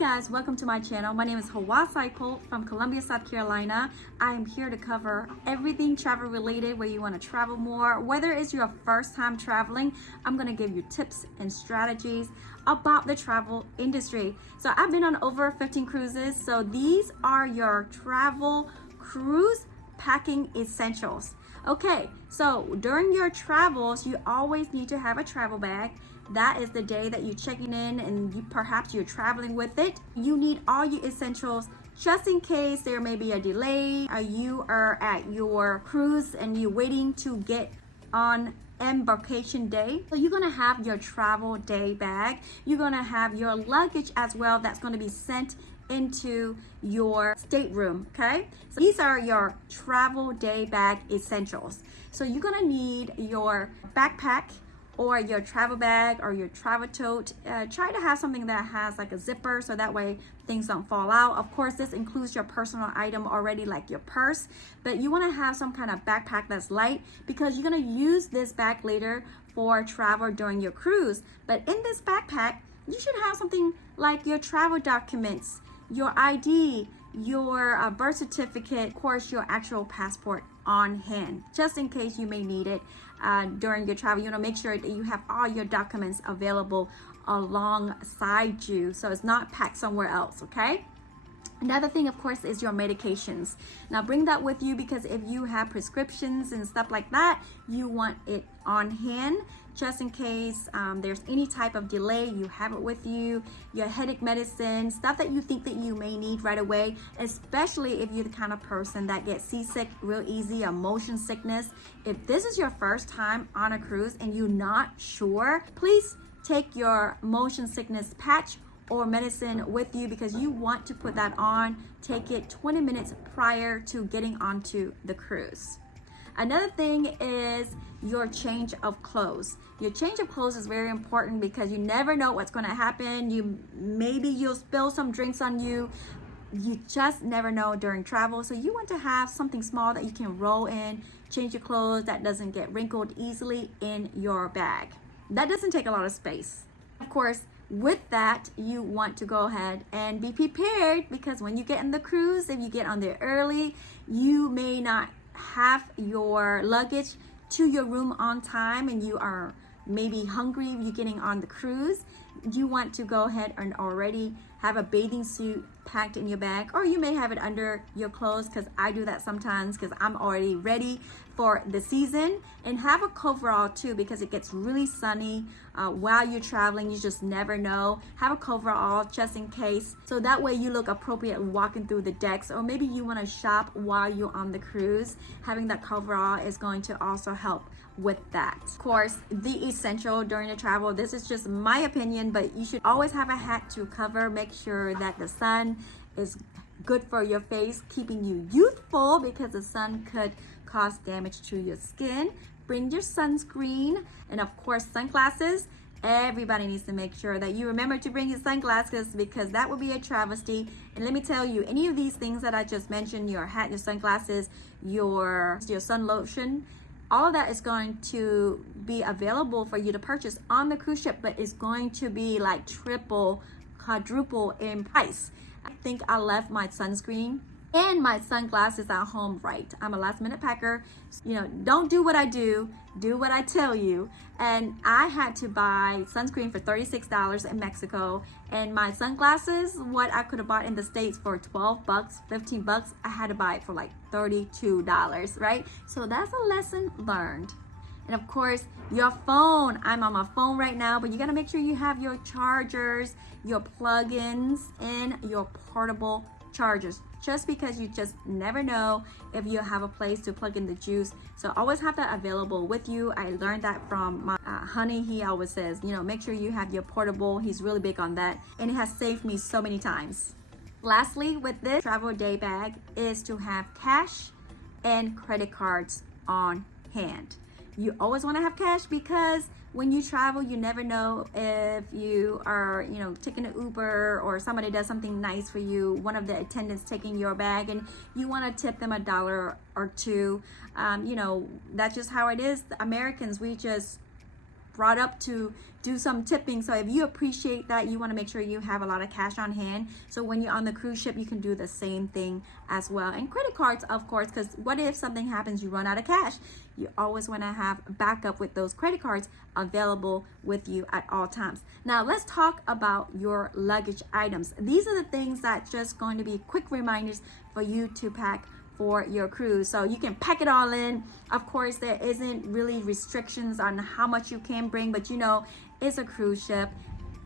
guys, welcome to my channel. My name is Hawa Cycle from Columbia, South Carolina. I am here to cover everything travel related, where you want to travel more. Whether it's your first time traveling, I'm going to give you tips and strategies about the travel industry. So I've been on over 15 cruises. So these are your travel cruise packing essentials. Okay, so during your travels, you always need to have a travel bag. That is the day that you're checking in and perhaps you're traveling with it. You need all your essentials just in case there may be a delay, or you are at your cruise and you're waiting to get on embarkation day. So you're gonna have your travel day bag. You're gonna have your luggage as well that's gonna be sent into your stateroom. Okay, so these are your travel day bag essentials. So you're gonna need your backpack or your travel bag or your travel tote. Try to have something that has like a zipper so that way things don't fall out. Of course, this includes your personal item already, like your purse, but you want to have some kind of backpack that's light because you're going to use this bag later for travel during your cruise. But in this backpack, you should have something like your travel documents, your ID, your birth certificate, of course your actual passport on hand, just in case you may need it during your travel. You want to make sure that you have all your documents available alongside you, so it's not packed somewhere else. Okay, another thing, of course, is your medications. Now bring that with you because if you have prescriptions and stuff like that, you want it on hand just in case there's any type of delay. You have it with you. Your headache medicine, stuff that you think that you may need right away, especially if you're the kind of person that gets seasick real easy or motion sickness. If this is your first time on a cruise and you're not sure, please take your motion sickness patch or medicine with you because you want to put that on. Take it 20 minutes prior to getting onto the cruise. Another thing is your change of clothes. Your change of clothes is very important because you never know what's going to happen. Maybe you'll spill some drinks on you. You just never know during travel. So you want to have something small that you can roll in, change your clothes that doesn't get wrinkled easily in your bag. That doesn't take a lot of space. Of course, with that, you want to go ahead and be prepared because when you get in the cruise, if you get on there early, you may not have your luggage to your room on time and you are maybe hungry if you're getting on the cruise. You want to go ahead and already have a bathing suit packed in your bag, or you may have it under your clothes, because I do that sometimes because I'm already ready for the season. And have a coverall too because it gets really sunny while you're traveling. You just never know. Have a coverall just in case, so that way you look appropriate walking through the decks, or maybe you want to shop while you're on the cruise. Having that coverall is going to also help with that. Of course, the essential during the travel, this is just my opinion, but you should always have a hat to cover. Make sure that the sun is good for your face, keeping you youthful because the sun could cause damage to your skin. Bring your sunscreen and of course sunglasses. Everybody needs to make sure that you remember to bring your sunglasses because that would be a travesty. And let me tell you, any of these things that I just mentioned, your hat, your sunglasses, your sun lotion, all of that is going to be available for you to purchase on the cruise ship, but it's going to be like triple, quadruple in price. I think I left my sunscreen and my sunglasses at home. Right, I'm a last minute packer. You know, don't do what I do what I tell you. And I had to buy sunscreen for $36 in Mexico, and my sunglasses, what I could have bought in the States for 12 bucks, 15 bucks, I had to buy it for like $32, right? So that's a lesson learned. And of course, your phone. I'm on my phone right now, but you gotta make sure you have your chargers, your plugins, and your portable chargers, just because you just never know if you have a place to plug in the juice. So always have that available with you. I learned that from my honey. He always says, you know, make sure you have your portable. He's really big on that, and it has saved me so many times. Lastly, with this travel day bag is to have cash and credit cards on hand. You always want to have cash because when you travel, you never know if you are, you know, taking an Uber or somebody does something nice for you, one of the attendants taking your bag, and you want to tip them $1 or $2. You know, that's just how it is. Americans, we just brought up to do some tipping. So if you appreciate that, you want to make sure you have a lot of cash on hand. So when you're on the cruise ship, you can do the same thing as well. And credit cards, of course, because what if something happens, you run out of cash? You always want to have backup with those credit cards available with you at all times. Now let's talk about your luggage items. These are the things that just going to be quick reminders for you to pack for your cruise. So you can pack it all in. Of course, there isn't really restrictions on how much you can bring, but you know, it's a cruise ship,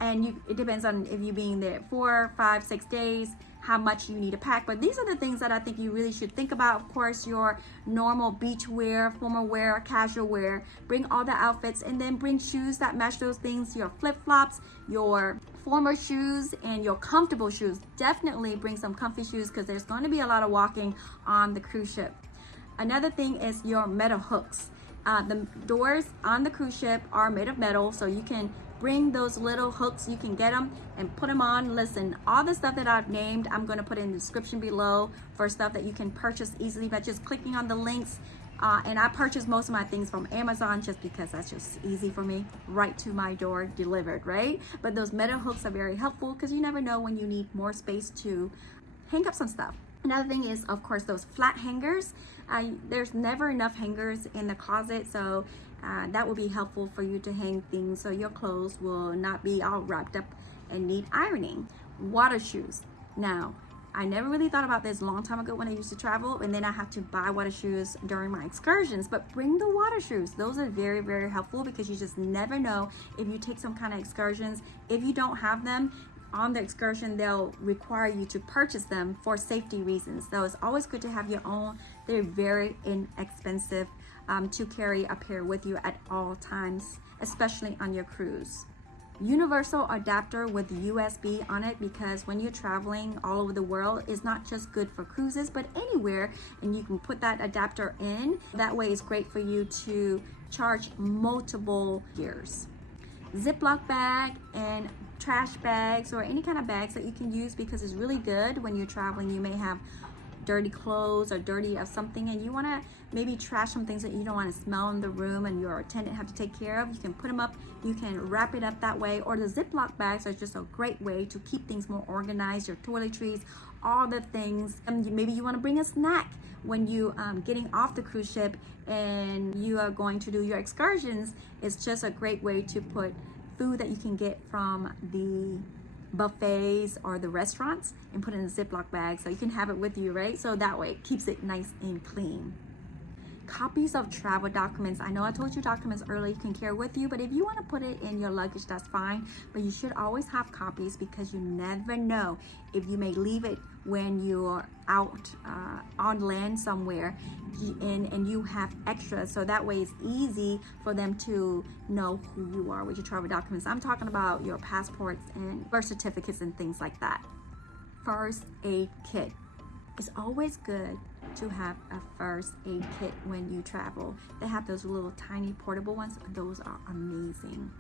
and it depends on if you're being there 4, 5, 6 days, how much you need to pack. But these are the things that I think you really should think about. Of course, your normal beach wear, formal wear, casual wear. Bring all the outfits, and then bring shoes that match those things, your flip-flops, your formal shoes, and your comfortable shoes. Definitely bring some comfy shoes because there's going to be a lot of walking on the cruise ship. Another thing is your metal hooks. The doors on the cruise ship are made of metal, so you can bring those little hooks. You can get them and put them on. Listen, all the stuff that I've named, I'm going to put in the description below for stuff that you can purchase easily by just clicking on the links. And I purchase most of my things from Amazon just because that's just easy for me, right to my door, delivered, right? But those metal hooks are very helpful because you never know when you need more space to hang up some stuff. Another thing is, of course, those flat hangers. There's never enough hangers in the closet, so that will be helpful for you to hang things so your clothes will not be all wrapped up and need ironing. Water shoes. Now, I never really thought about this a long time ago when I used to travel, and then I had to buy water shoes during my excursions, but bring the water shoes. Those are very, very helpful because you just never know if you take some kind of excursions. If you don't have them on the excursion, they'll require you to purchase them for safety reasons. So it's always good to have your own. They're very inexpensive to carry up here with you at all times, especially on your cruise. Universal adapter with USB on it, because when you're traveling all over the world, it's not just good for cruises but anywhere, and you can put that adapter in. That way it's great for you to charge multiple gears. Ziploc bag and trash bags, or any kind of bags that you can use, because it's really good when you're traveling. You may have dirty clothes or dirty of something, and you want to maybe trash some things that you don't want to smell in the room and your attendant have to take care of. You can put them up, you can wrap it up that way, or the Ziploc bags are just a great way to keep things more organized, your toiletries, all the things. And maybe you want to bring a snack when you getting off the cruise ship and you are going to do your excursions. It's just a great way to put food that you can get from the buffets or the restaurants and put it in a Ziploc bag so you can have it with you, right? So that way it keeps it nice and clean. Copies of travel documents. I know I told you documents earlier you can carry with you, but if you want to put it in your luggage, that's fine. But you should always have copies because you never know if you may leave it when you're out on land somewhere and you have extras. So that way it's easy for them to know who you are with your travel documents. I'm talking about your passports and birth certificates and things like that. First aid kit. It's always good to have a first aid kit when you travel. They have those little tiny portable ones. Those are amazing.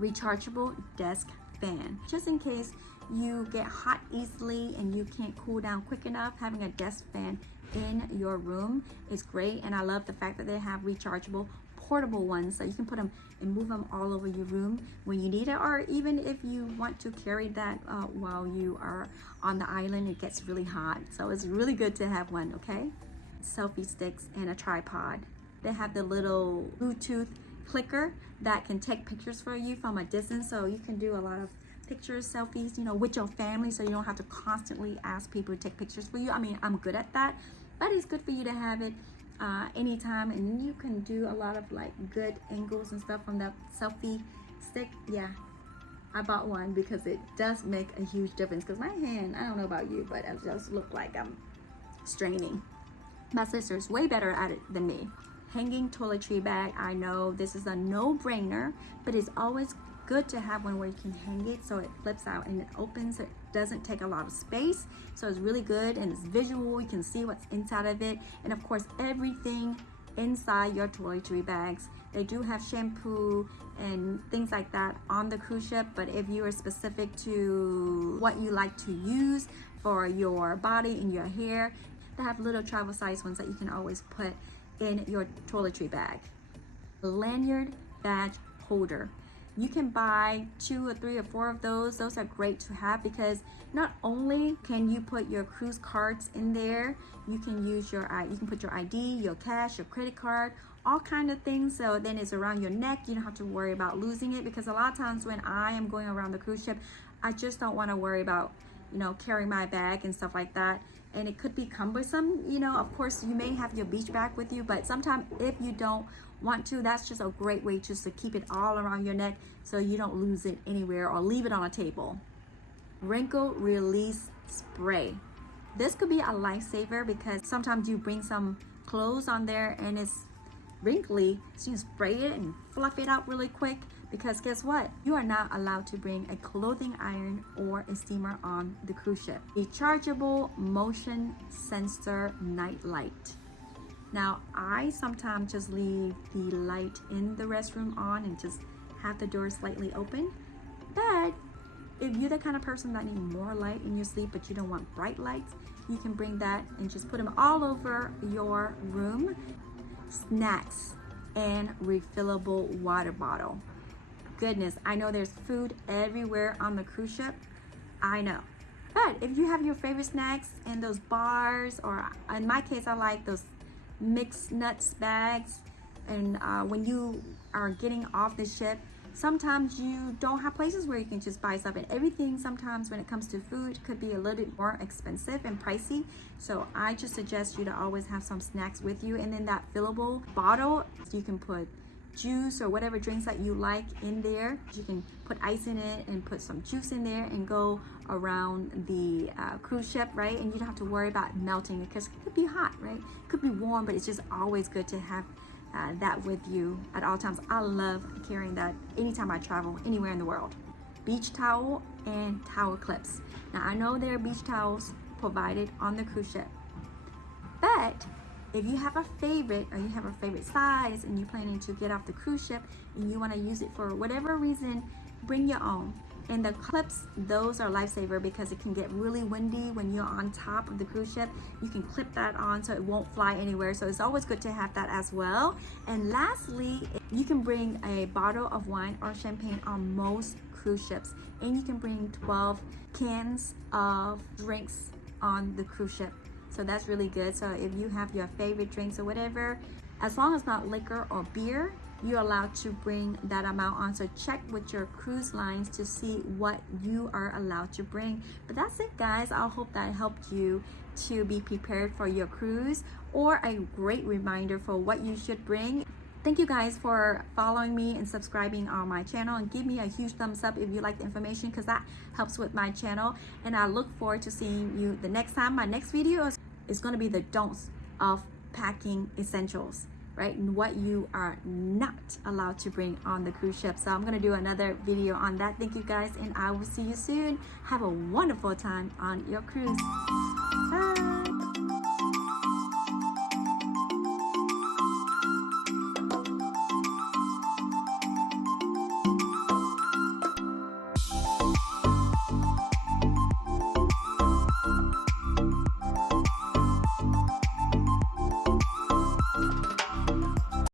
Rechargeable desk fan. Just in case you get hot easily and you can't cool down quick enough, having a desk fan in your room is great. And I love the fact that they have rechargeable portable ones, so you can put them and move them all over your room when you need it, or even if you want to carry that while you are on the island. It gets really hot, so it's really good to have one. Okay, selfie sticks and a tripod. They have the little Bluetooth clicker that can take pictures for you from a distance, so you can do a lot of pictures, selfies, you know, with your family, so you don't have to constantly ask people to take pictures for you. I mean, I'm good at that, but it's good for you to have it anytime, and you can do a lot of like good angles and stuff from that selfie stick. Yeah, I bought one because it does make a huge difference, because my hand, I don't know about you, but it just look like I'm straining. My sister's way better at it than me. Hanging toiletry bag. I know this is a no-brainer, but it's always good to have one where you can hang it so it flips out and it opens. It doesn't take a lot of space, so it's really good and it's visual. You can see what's inside of it, and of course everything inside your toiletry bags. They do have shampoo and things like that on the cruise ship, but if you are specific to what you like to use for your body and your hair, they have little travel size ones that you can always put in your toiletry bag. Lanyard, badge, holder. You can buy 2 or 3 or 4 of those. Those are great to have because not only can you put your cruise cards in there, you can use you can put your ID, your cash, your credit card, all kind of things. So then it's around your neck. You don't have to worry about losing it, because a lot of times when I am going around the cruise ship, I just don't want to worry about, you know, carrying my bag and stuff like that. And it could be cumbersome. You know, of course you may have your beach bag with you, but sometimes if you don't want to, that's just a great way just to keep it all around your neck so you don't lose it anywhere or leave it on a table. Wrinkle release spray. This could be a lifesaver because sometimes you bring some clothes on there and it's wrinkly, so you spray it and fluff it out really quick, because guess what? You are not allowed to bring a clothing iron or a steamer on the cruise ship. A chargeable motion sensor night light. Now, I sometimes just leave the light in the restroom on and just have the door slightly open. But if you're the kind of person that need more light in your sleep, but you don't want bright lights, you can bring that and just put them all over your room. Snacks and refillable water bottle. Goodness, I know there's food everywhere on the cruise ship. I know. But if you have your favorite snacks in those bars, or in my case, I like those mixed nuts bags, and when you are getting off the ship, sometimes you don't have places where you can just buy stuff, and everything sometimes when it comes to food could be a little bit more expensive and pricey. So I just suggest you to always have some snacks with you. And then that fillable bottle, you can put juice or whatever drinks that you like in there. You can put ice in it and put some juice in there and go around the cruise ship, right? And you don't have to worry about melting it, because it could be hot, right? It could be warm, but it's just always good to have that with you at all times. I love carrying that anytime I travel anywhere in the world. Beach towel and towel clips. Now, I know there are beach towels provided on the cruise ship, but if you have a favorite, or you have a favorite size and you're planning to get off the cruise ship and you want to use it for whatever reason, bring your own. And the clips, those are lifesaver because it can get really windy when you're on top of the cruise ship. You can clip that on so it won't fly anywhere. So it's always good to have that as well. And lastly, you can bring a bottle of wine or champagne on most cruise ships. And you can bring 12 cans of drinks on the cruise ship. So that's really good. So if you have your favorite drinks or whatever, as long as not liquor or beer, you're allowed to bring that amount on. So check with your cruise lines to see what you are allowed to bring. But that's it, guys. I hope that helped you to be prepared for your cruise, or a great reminder for what you should bring. Thank you guys for following me and subscribing on my channel, and give me a huge thumbs up if you like the information, because that helps with my channel. And I look forward to seeing you the next time. My next video is going to be the don'ts of packing essentials, right? And what you are not allowed to bring on the cruise ship. So I'm going to do another video on that. Thank you guys, and I will see you soon. Have a wonderful time on your cruise. Bye.